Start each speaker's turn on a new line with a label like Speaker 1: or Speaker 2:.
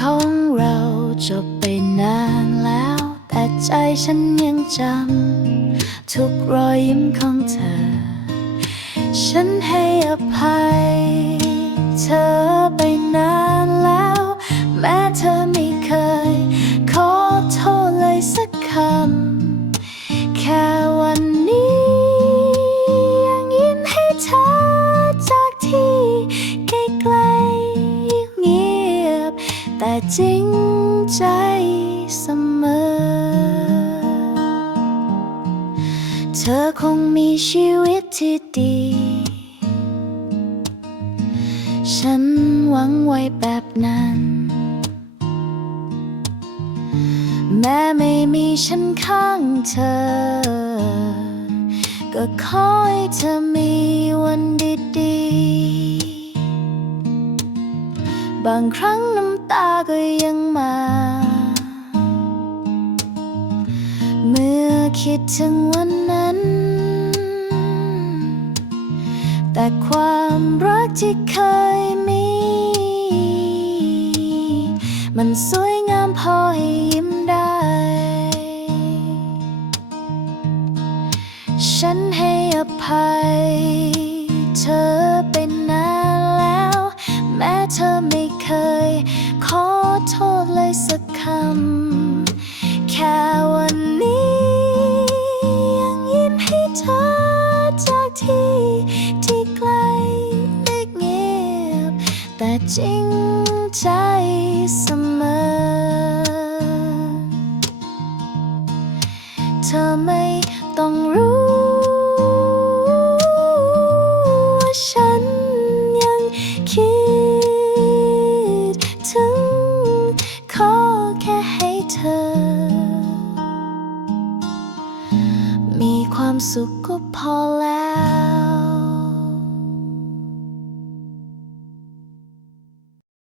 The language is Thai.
Speaker 1: ของเราจบไปนานแล้ว แต่ใจฉันยังจำ ทุกรอยยิ้มของเธอ ฉันให้อภัย เธอไปนานแล้ว แม้เธอม่ แต่จริงใจเสมอ เธอคงมีชีวิตที่ดี ฉันหวังไว้แบบนั้น แม้ไม่มีฉันข้างเธอ ก็ขอให้เธอมีวันดี บางครั้งน้ำตาก็ยังมา เมื่อคิดถึงวันนั้น แต่ความรักที่เคยมี มันสวยงามพอให้ยิ้มได้ ฉันให้อภัย อไม่เคย ขอโทษเลยสักคำ แค่วันนี้ ยังยิ้มให้เธอจากที่ที่ไกลและเงียบ แต่จริงใจเสมอ เธอไม่ต้องรู้ มีความสุขก็พอแล้ว